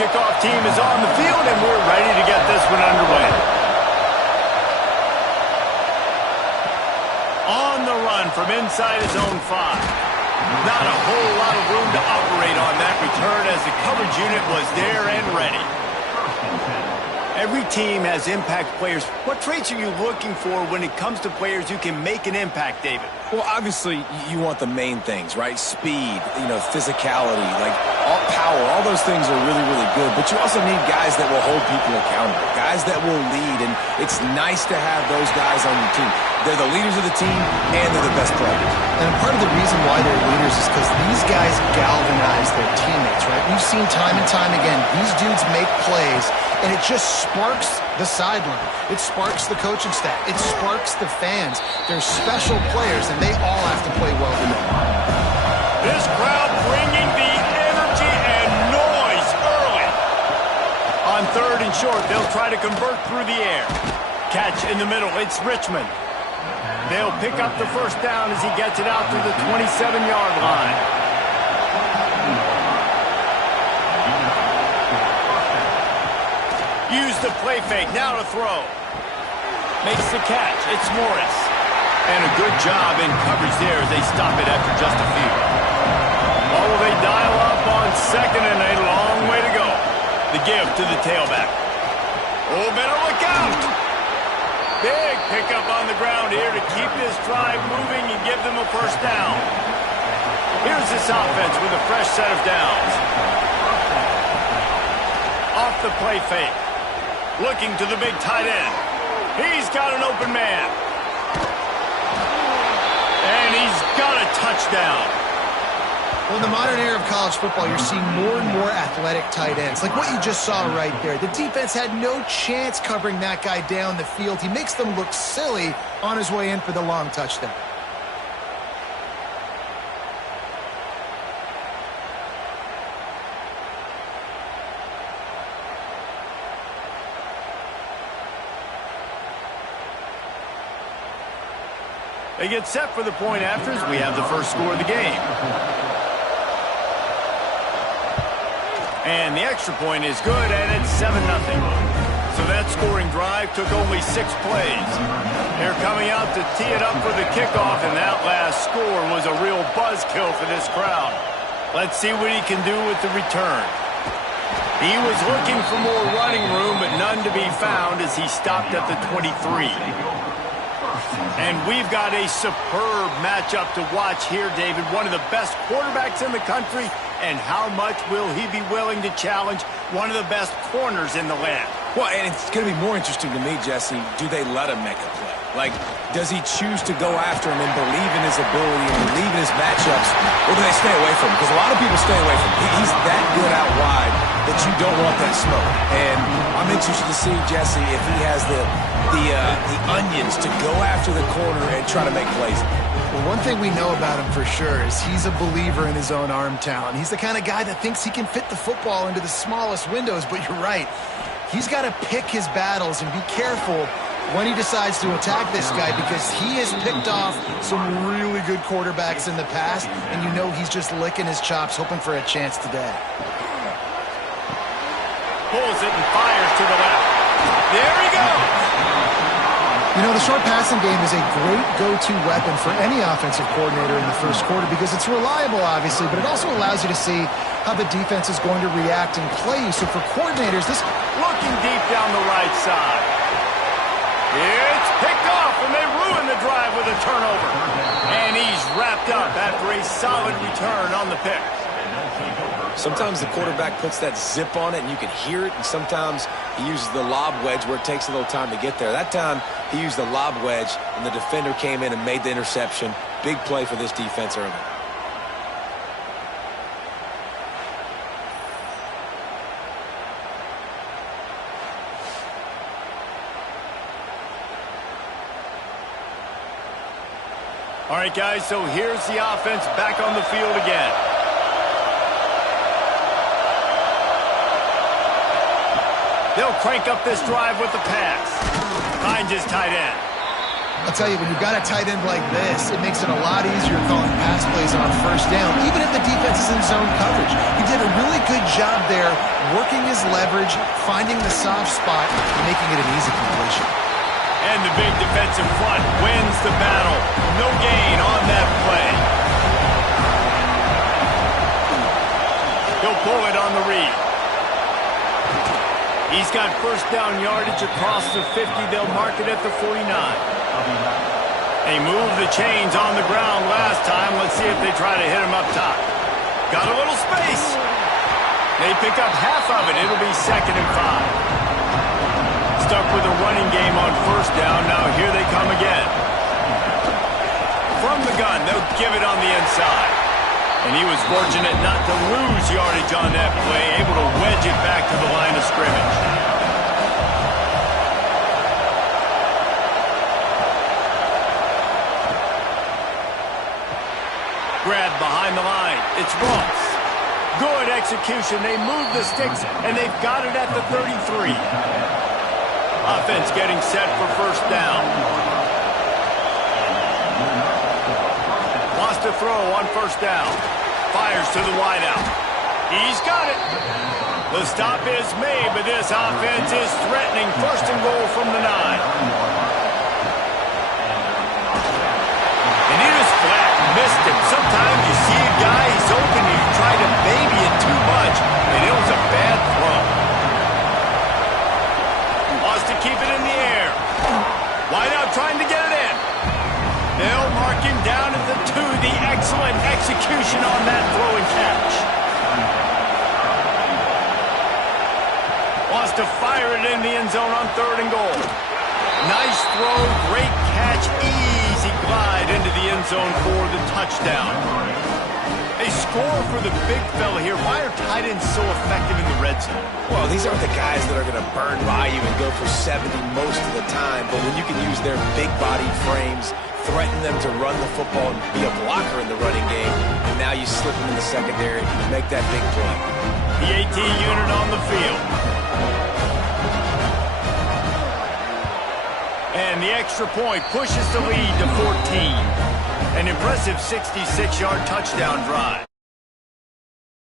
Kickoff team is on the field, and we're ready to get this one underway. On the run from inside his own 5. Not a whole lot of room to operate on that return as the coverage unit was there and ready. Every team has impact players. What traits are you looking for when it comes to players who can make an impact, David? Well, obviously, you want the main things, right? Speed, physicality, like all power, all those things are really, really good. But you also need guys that will hold people accountable, guys that will lead. And it's nice to have those guys on your team. They're the leaders of the team, and they're the best players. And part of the reason why they're leaders is because these guys galvanize their teammates, right? We've seen time and time again, these dudes make plays, and it just sparks the sideline. It sparks the coaching staff. It sparks the fans. They're special players, and they all have to play well together. This crowd bringing the energy and noise early. On 3rd and short, they'll try to convert through the air. Catch in the middle. It's Richmond. They'll pick up the first down as he gets it out to the 27-yard line. Use the play fake. Now to throw. Makes the catch. It's Morris. And a good job in coverage there as they stop it after just a few. Oh, will they dial up on 2nd and a long way to go. The give to the tailback. Oh, better look out. Big pickup on the ground here to keep this drive moving and give them a first down. Here's this offense with a fresh set of downs. Off the play fake. Looking to the big tight end. He's got an open man. And he's got a touchdown. Well, in the modern era of college football, you're seeing more and more athletic tight ends. Like what you just saw right there. The defense had no chance covering that guy down the field. He makes them look silly on his way in for the long touchdown. They get set for the point after as we have the first score of the game. And the extra point is good, and it's 7-0. So that scoring drive took only 6 plays. They're coming out to tee it up for the kickoff, and that last score was a real buzzkill for this crowd. Let's see what he can do with the return. He was looking for more running room, but none to be found as he stopped at the 23. And we've got a superb matchup to watch here, David. One of the best quarterbacks in the country. And how much will he be willing to challenge one of the best corners in the land? Well, and it's going to be more interesting to me, Jesse, do they let him make a play? Like, does he choose to go after him and believe in his ability and believe in his matchups, or do they stay away from him? Because a lot of people stay away from him. He's that good out wide that you don't want that smoke. And I'm interested to see, Jesse, if he has the onions to go after the corner and try to make plays. Well, one thing we know about him for sure is he's a believer in his own arm talent. He's the kind of guy that thinks he can fit the football into the smallest windows, but you're right. He's got to pick his battles and be careful when he decides to attack this guy because he has picked off some really good quarterbacks in the past, and you know he's just licking his chops, hoping for a chance today. Pulls it and fires to the left. There he goes! You know, the short passing game is a great go-to weapon for any offensive coordinator in the first quarter because it's reliable, obviously, but it also allows you to see how the defense is going to react and play you. So for coordinators, this... Looking deep down the right side. It's picked off, and they ruin the drive with a turnover. And he's wrapped up after a solid return on the pick. Sometimes the quarterback puts that zip on it and you can hear it, and sometimes he uses the lob wedge where it takes a little time to get there. That time he used the lob wedge and the defender came in and made the interception. Big play for this defense early. All right, guys, so here's the offense back on the field again. They'll crank up this drive with the pass. Finds his tight end. I'll tell you, when you've got a tight end like this, it makes it a lot easier calling pass plays on first down, even if the defense is in zone coverage. He did a really good job there, working his leverage, finding the soft spot, and making it an easy completion. And the big defensive front wins the battle. No gain on that play. He'll pull it on the read. He's got first down yardage across the 50. They'll mark it at the 49. They moved the chains on the ground last time. Let's see if they try to hit him up top. Got a little space. They pick up half of it. It'll be 2nd and 5. Stuck with a running game on first down. Now here they come again. From the gun, they'll give it on the inside. And he was fortunate not to lose yardage on that play, able to wedge it back to the line of scrimmage. Grab behind the line. It's Ross. Good execution. They move the sticks, and they've got it at the 33. Offense getting set for first down. Wants to throw on first down. Fires to the wideout. He's got it. The stop is made, but this offense is threatening. 1st and goal from the 9. And he was flat. Missed him. Sometimes you see a guy, he's open, you try to baby it too much, and it was a bad throw. Wants to keep it in the air. Wideout trying to get it in. They'll mark him down at the 2. The excellent execution on that throw and catch. Wants to fire it in the end zone on 3rd and goal. Nice throw, great catch, easy glide into the end zone for the touchdown. They score for the big fella here. Why are tight ends so effective in the red zone? Well, these aren't the guys that are going to burn by you and go for 70 most of the time, but when you can use their big-bodied frames, threaten them to run the football and be a blocker in the running game, and now you slip them in the secondary and make that big play. The 18 unit on the field. And the extra point pushes the lead to 14. An impressive 66-yard touchdown drive.